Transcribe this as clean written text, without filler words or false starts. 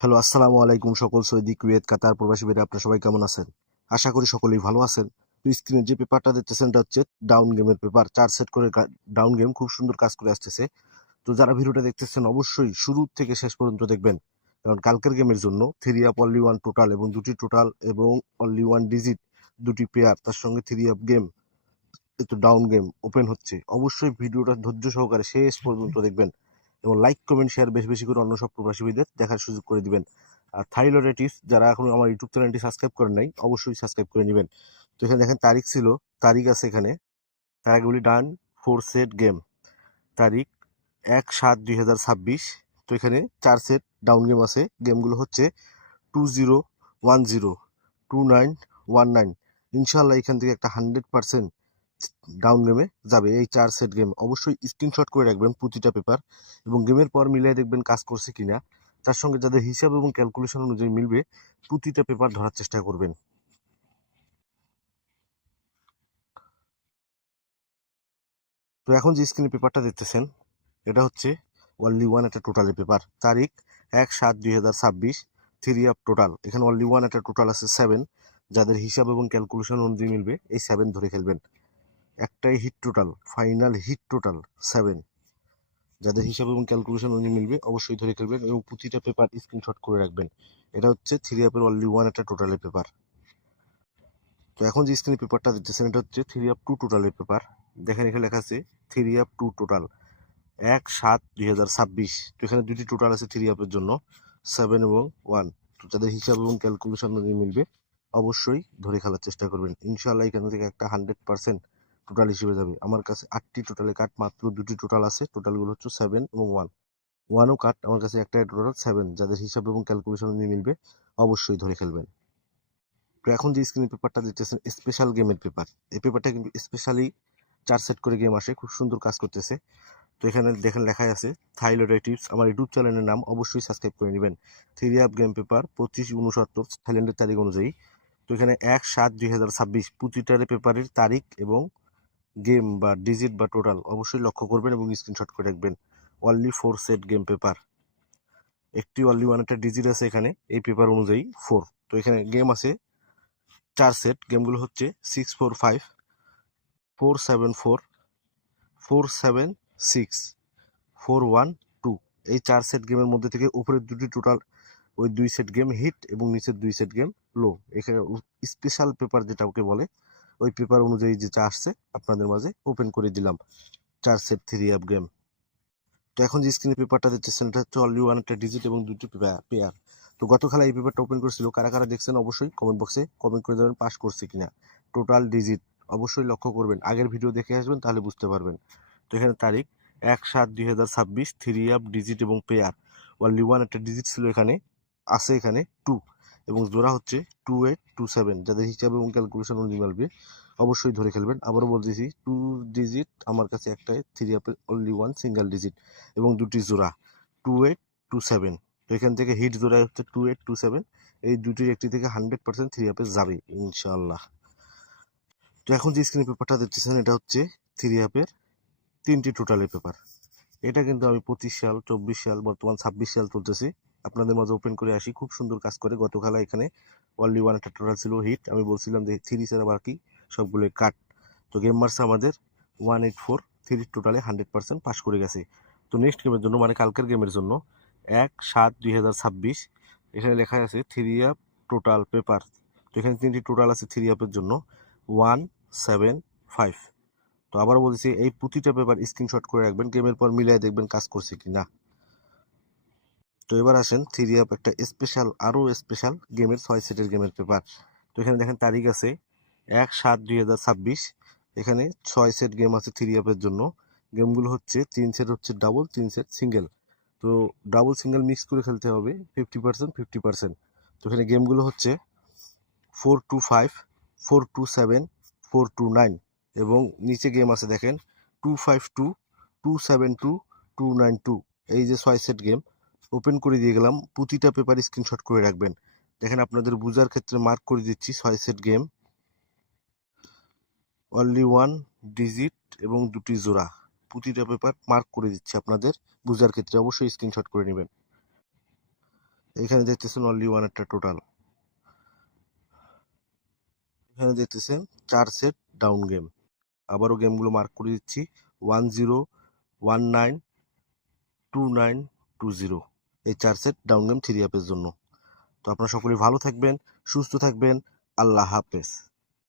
Hello, আসসালামু আলাইকুম সকল সৌদি, কুয়েত, কাতার প্রবাসী ভাইরা আপনারা সবাই কেমন আছেন? আশা করি সকলেই ভালো আছেন। তো স্ক্রিনে যে পেপারটা দেখতেছেন এটা হচ্ছে ডাউন গেমের পেপার। 4 সেট করে ডাউন গেম খুব সুন্দর কাজ করে আসতেছে। তো যারা ভিডিওটা দেখতেছেন অবশ্যই শুরু থেকে শেষ পর্যন্ত দেখবেন। কারণ কালকের গেমের জন্য 3 আপ অনলি 1 টোটাল এবং 2টি টোটাল এবং অনলি 1 ডিজিট 2টি পেয়ার তার সঙ্গে 3 আপ গেম একটু ডাউন গেম ওপেন হচ্ছে। অবশ্যই ভিডিওটা ধৈর্য সহকারে শেষ পর্যন্ত দেখবেন এবং লাইক কমেন্ট শেয়ার বেশি বেশি করে অন্য সব প্রবাসী ভাইদের দেখার সুযোগ করে দিবেন। আর থাইলয়েড টিপস যারা এখন আমার ইউটিউব চ্যানেলটি সাবস্ক্রাইব করেন নাই অবশ্যই সাবস্ক্রাইব করে নেবেন। তো এখানে দেখেন তারিখ ছিল, তারিখ আছে এখানে, তার আগেগুলি ডান 4 সেট গেম, তারিখ 1/7/2026। তো এখানে 4 সেট ডাউন গেম আছে। গেমগুলো হচ্ছে 2010, 2919। ইনশাল্লাহ এখান থেকে একটা 100% ডাউন গেমে যাবে এই 4 সেট গেম। অবশ্যই স্ক্রিনশট করে রাখবেন প্রতিটা পেপার এবং গেমের পর মিলিয়ে দেখবেন কাজ করছে কিনা। তার সঙ্গে যাদের হিসাব এবং ক্যালকুলেশন অনুযায়ী মিলবে প্রতিটা পেপার ধরার চেষ্টা করবেন। তো এখন যে স্ক্রিনে পেপারটা দেখতেছেন এটা হচ্ছে অনলি ওয়ান একটা টোটালের পেপার। তারিখ 1/7/2026, 3 আপ টোটাল। এখানে অনলি ওয়ান একটা টোটাল আছে 7। যাদের হিসাব এবং ক্যালকুলেশন অনুযায়ী মিলবে এই 7 ধরে খেলবেন। একটাই hit total, final hit total 7। যাদের হিসাব এবং ক্যালকুলেশন অনুযায়ী মিলবে অবশ্যই ধরে খেলবেন এবং প্রতিটা পেপার স্ক্রিনশট করে রাখবেন। এটা হচ্ছে 3 আপের অনলি ওয়ান একটা টোটালের পেপার। তো এখন যে স্ক্রিনে পেপারটা দিতেছেন এটা হচ্ছে 3 আপ 2 টোটালের পেপার। দেখেন এখানে লেখা আছে 3 আপ 2 টোটাল, 1/7/2026। তো এখানে দুটি টোটাল আছে 3 আপের জন্য, 7 এবং 1। তো যাদের হিসাব এবং ক্যালকুলেশন অনুযায়ী মিলবে অবশ্যই ধরে খেলার চেষ্টা করবেন। ইনশাআল্লাহ এখান থেকে একটা 100% টোটাল হিসেবে যাবে। আমার কাছে 8টি টোটালে কাট, মাত্র দুটি টোটাল আছে। টোটালগুলো হচ্ছে 7 এবং 1। 1ও কাট, আমার কাছে একটাই টোটাল 7। যাদের হিসাব এবং ক্যালকুলেশন অনুযায়ী মিলবে অবশ্যই ধরে খেলবেন। তো এখন যে স্ক্রিনের পেপারটা দেখতেছেন স্পেশাল গেমের পেপার। এই পেপারটা কিন্তু স্পেশালি 4 সেট করে গেম আসে, খুব সুন্দর কাজ করতেছে। তো এখানে দেখেন লেখাই আছে থাইলয়েড টিপস। আমার ইউটিউব চ্যানেলের নাম অবশ্যই সাবস্ক্রাইব করে নেবেন। 3 আপ গেম পেপার 25/69 থাইল্যান্ডের তারিখ অনুযায়ী। তো এখানে 1/7/2026 প্রতিটার পেপারের তারিখ এবং গেম বা ডিজিট বা টোটাল অবশ্যই লক্ষ্য করবেন এবং স্ক্রিনশট করে রাখবেন। অনলি 4 সেট গেম পেপার, একটি অনলি ওয়ান একটা ডিজিট আছে এখানে এই পেপার অনুযায়ী 4। তো এখানে গেম আছে 4 সেট। গেমগুলো হচ্ছে 645, 474, 476, 412। এই 4 সেট গেমের মধ্যে থেকে উপরের দুটি টোটাল, ওই 2 সেট গেম হিট এবং নিচের 2 সেট গেম লো। এখানে স্পেশাল পেপার যেটা ওকে বলে ওই পেপার অনুযায়ী যেটা আসছে আপনাদের মাঝে ওপেন করে দিলাম। 4 সেট 3 আপ গেম। তো এখন যে স্ক্রিনে পেপারটা দেখতেছেন এটা হচ্ছে অনলি ওয়ান একটা ডিজিট এবং দুটি পেয়ার। তো গত খেলা এই পেপারটা ওপেন করেছিল, কারা কারা দেখছেন অবশ্যই কমেন্ট বক্সে কমেন্ট করে দেবেন পাস করছে কিনা। টোটাল ডিজিট অবশ্যই লক্ষ্য করবেন, আগের ভিডিও দেখে আসবেন তাহলে বুঝতে পারবেন। তো এখানে তারিখ 1/7/2026, 3 আপ ডিজিট এবং পেয়ার। অনলি ওয়ান একটা ডিজিট ছিল এখানে, আছে এখানে 2 এবং জোড়া হচ্ছে 2827। যাদের হিসাব এবং ক্যালকুলেশন অনুযায়ী মিলবে অবশ্যই ধরে খেলবেন। আবারও বলতেছি 2 ডিজিট আমার কাছে একটাই, 3 আপের অনলি ওয়ান সিঙ্গেল ডিজিট এবং দুটি জোড়া 2827। তো এখান থেকে হিট জোড়া হচ্ছে 2827। এই দুটির একটি থেকে 100% 3 আপে যাবে ইনশাআল্লাহ। তো এখন যে স্ক্রিন পেপারটা দেখতেছেন এটা হচ্ছে 3 আপের 3টি টোটালের পেপার। এটা কিন্তু আমি 25 সাল, 24 সাল, বর্তমান 26 সাল চলতেছি আপনাদের মাঝে ওপেন করে আসি। খুব সুন্দর কাজ করে। গত খেলা এখানে অনলি ওয়ান একটা টোটাল ছিল হিট। আমি বলছিলাম যে 3 ছাড়া বাকি সবগুলো কাট। তো গেম মারছে আমাদের 184, 3 টোটালে 100% পাস করে গেছে। তো নেক্সট গেমের জন্য মানে কালকের গেমের জন্য 1/7/2026 এখানে লেখা আছে 3 আপ টোটাল পেপার। তো এখানে 3টি টোটাল আছে 3 আপের জন্য 175। তো আবারও বলছি এই প্রতিটা পেপার স্ক্রিনশট করে রাখবেন, গেমের পর মিলিয়ে দেখবেন কাজ করছে কিনা। তো এবার আসেন 3 আপ একটা স্পেশাল, আরও স্পেশাল গেমের 6 সেটের গেমের পেপার। তো এখানে দেখেন তারিখ আছে 1/7/2026। এখানে 6 সেট গেম আছে 3 আপের জন্য। গেমগুলো হচ্ছে 3 সেট হচ্ছে ডাবল, 3 সেট সিঙ্গেল। তো ডাবল সিঙ্গেল মিক্স করে খেলতে হবে 50% 50%। তো এখানে গেমগুলো হচ্ছে 425, 427, 429 এবং নিচে গেম আছে দেখেন 252, 272, 292। এই যে 6 সেট গেম ওপেন করে দিয়ে গেলাম। প্রতিটা পেপার স্ক্রিনশট করে রাখবেন। দেখেন আপনাদের বুঝার ক্ষেত্রে মার্ক করে দিচ্ছি 6 set game, only one digit এবং দুটি জোড়া। প্রতিটা পেপার মার্ক করে দিচ্ছি আপনাদের বুঝার ক্ষেত্রে, অবশ্যই স্ক্রিনশট করে নেবেন। এখানে দেখতেছেন অনলি ওয়ান একটা টোটাল। এখানে দেখতেছেন 4 সেট ডাউন গেম। আবারও গেমগুলো মার্ক করে দিচ্ছি 10192920 এই 4 সেট ডাউন গেম 3 অ্যাপের জন্য। তো আপনারা সকলেই ভালো থাকবেন, সুস্থ থাকবেন। আল্লাহ হাফেজ।